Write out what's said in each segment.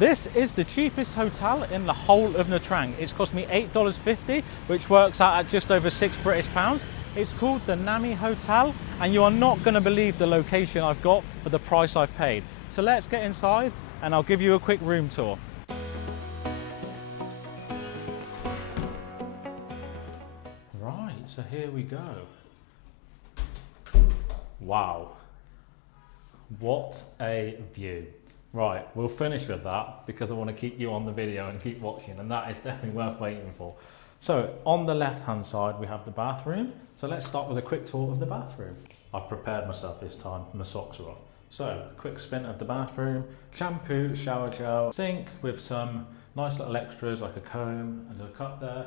This is the cheapest hotel in the whole of Nha Trang. It's cost me $8.50, which works out at just over £6 British. It's called the Nami Hotel, and you are not going to believe the location I've got for the price I've paid. So let's get inside and I'll give you a quick room tour. Right, so here we go. Wow, what a view. Right, we'll finish with that because I want to keep you on the video and keep watching, and that is definitely worth waiting for. So on the left hand side we have the bathroom. So let's start with a quick tour of the bathroom. I've prepared myself this time, my socks are off. So quick spin of the bathroom, shampoo, shower gel, sink with some nice little extras like a comb and a cup there.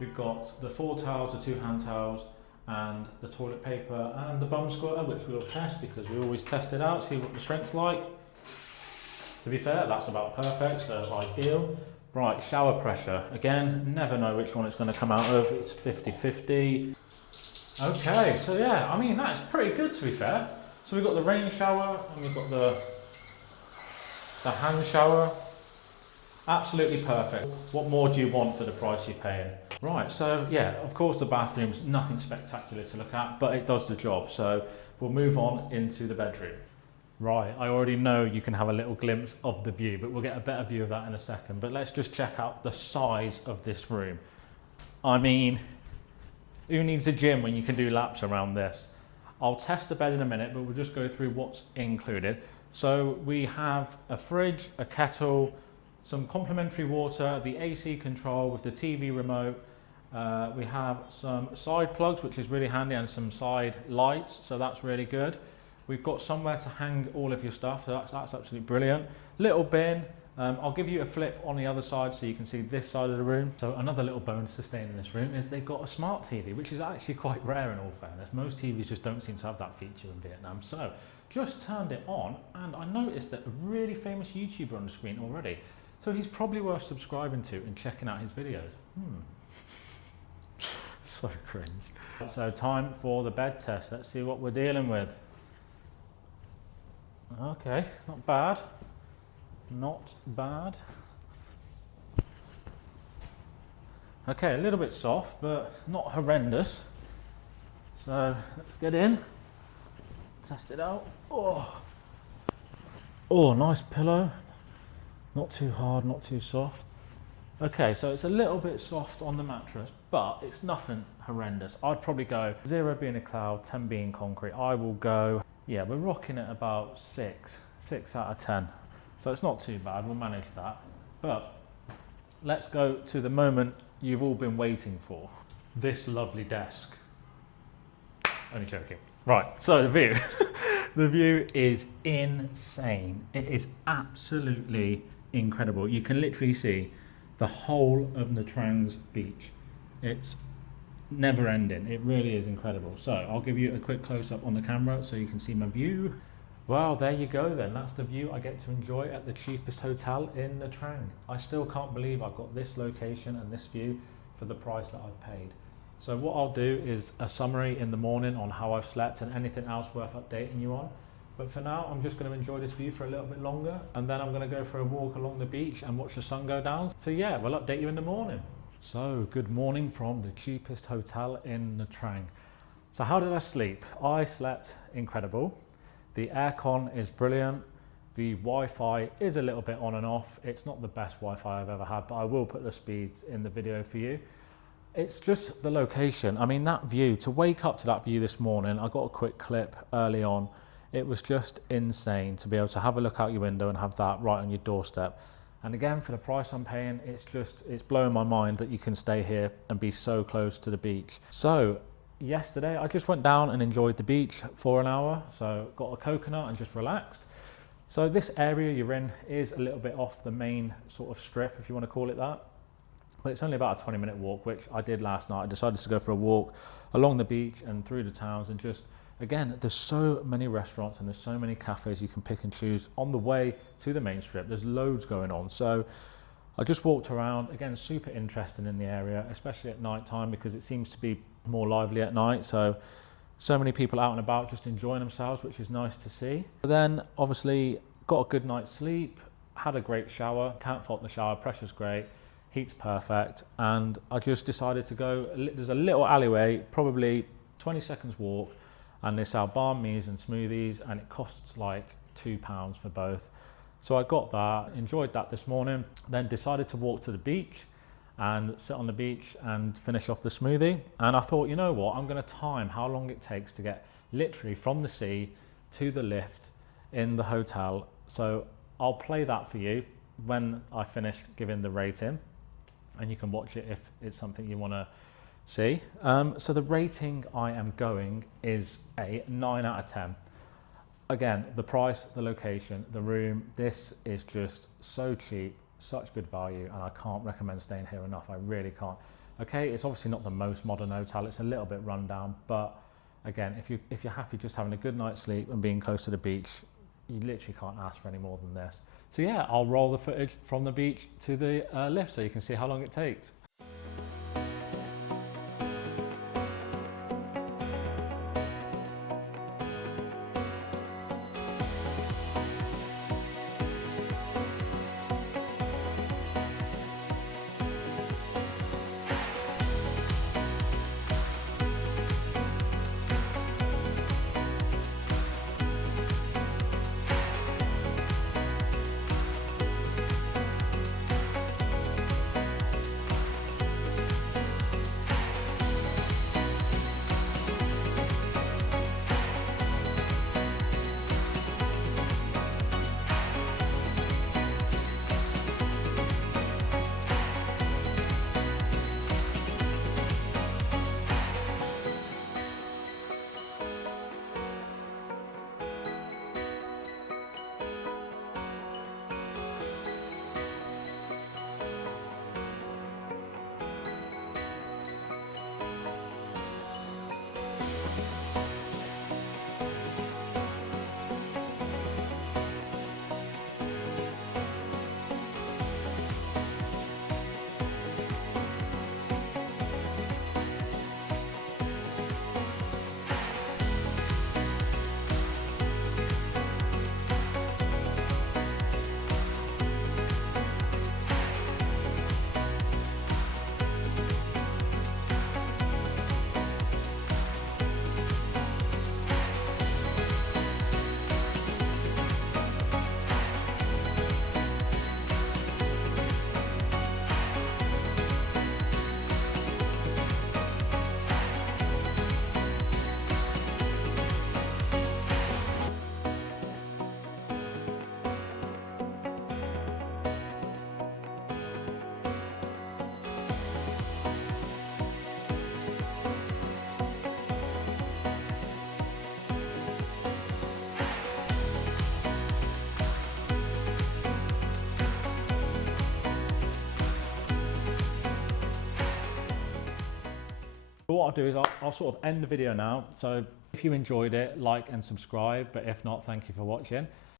We've got the 4 towels, the 2 hand towels, and the toilet paper and the bum squirter, which we'll test because we always test it out, see what the strength's like. To be fair, that's about perfect, so ideal. Right, shower pressure. Again, never know which one it's going to come out of. It's 50-50. Okay, so yeah, I mean, that's pretty good to be fair. So we've got the rain shower and we've got the hand shower. Absolutely perfect. What more do you want for the price you're paying? Right, so yeah, of course the bathroom's nothing spectacular to look at, but it does the job. So we'll move on into the bedroom. Right, I already know you can have a little glimpse of the view, but we'll get a better view of that in a second. But let's just check out the size of this room. I mean, who needs a gym when you can do laps around this? I'll test the bed in a minute, but we'll just go through what's included. So we have a fridge, a kettle, some complimentary water, the AC control with the TV remote. We have some side plugs, which is really handy, and some side lights, so that's really good. We've got somewhere to hang all of your stuff, so that's absolutely brilliant. Little bin. I'll give you a flip on the other side so you can see this side of the room. So another little bonus to staying in this room is they've got a smart TV, which is actually quite rare in all fairness. Most TVs just don't seem to have that feature in Vietnam. So just turned it on and I noticed that a really famous YouTuber on the screen already. So he's probably worth subscribing to and checking out his videos. So cringe. So time for the bed test. Let's see what we're dealing with. Okay, not bad. Not bad. Okay, a little bit soft, but not horrendous. So let's get in, test it out. Oh, nice pillow. Not too hard, not too soft. Okay, so it's a little bit soft on the mattress, but it's nothing horrendous. I'd probably go 0 being a cloud, 10 being concrete. I will go, yeah, we're rocking at about 6 out of 10. So it's not too bad, we'll manage that. But let's go to the moment you've all been waiting for. This lovely desk. Only joking. Right, so the view. The view is insane. It is absolutely incredible. You can literally see the whole of Nha Trang's beach. It's never ending. It really is incredible. So I'll give you a quick close-up on the camera so you can see my view. Well, there you go then. That's the view I get to enjoy at the cheapest hotel in Nha Trang. I still can't believe I've got this location and this view for the price that I've paid. So what I'll do is a summary in the morning on how I've slept and anything else worth updating you on. But for now, I'm just going to enjoy this view for a little bit longer, and then I'm going to go for a walk along the beach and watch the sun go down. So yeah, we'll update you in the morning. So good morning from the cheapest hotel in Nha Trang. So how did I sleep? I slept incredible. The aircon is brilliant. The Wi-Fi is a little bit on and off. It's not the best Wi-Fi I've ever had, but I will put the speeds in the video for you. It's just the location. I mean, that view, to wake up to that view this morning, I got a quick clip early on. It was just insane to be able to have a look out your window and have that right on your doorstep. And again, for the price I'm paying, it's blowing my mind that you can stay here and be so close to the beach. So yesterday, I just went down and enjoyed the beach for an hour. So got a coconut and just relaxed. So this area you're in is a little bit off the main sort of strip, if you want to call it that. But it's only about a 20-minute walk, which I did last night. I decided to go for a walk along the beach and through the towns and just, again, there's so many restaurants and there's so many cafes you can pick and choose on the way to the main strip. There's loads going on. So I just walked around, again, super interesting in the area, especially at night time because it seems to be more lively at night. So many people out and about just enjoying themselves, which is nice to see. But then obviously got a good night's sleep, had a great shower, can't fault the shower, pressure's great, heat's perfect, and I just decided to go, there's a little alleyway, probably 20 seconds walk, and they sell banh mi's and smoothies, and it costs like £2 for both. So I got that, enjoyed that this morning, then decided to walk to the beach and sit on the beach and finish off the smoothie. And I thought, you know what, I'm gonna time how long it takes to get literally from the sea to the lift in the hotel. So I'll play that for you when I finish giving the rating, and you can watch it if it's something you wanna see. So the rating I am going is a 9 out of 10. Again, the price, the location, the room, this is just so cheap, such good value, and I can't recommend staying here enough. I really can't. Okay, it's obviously not the most modern hotel, it's a little bit run down, but again, if you're happy just having a good night's sleep and being close to the beach, you literally can't ask for any more than this. So yeah, I'll roll the footage from the beach to the lift so you can see how long it takes. What I'll do is I'll sort of end the video now. So if you enjoyed it, like and subscribe, but if not, thank you for watching.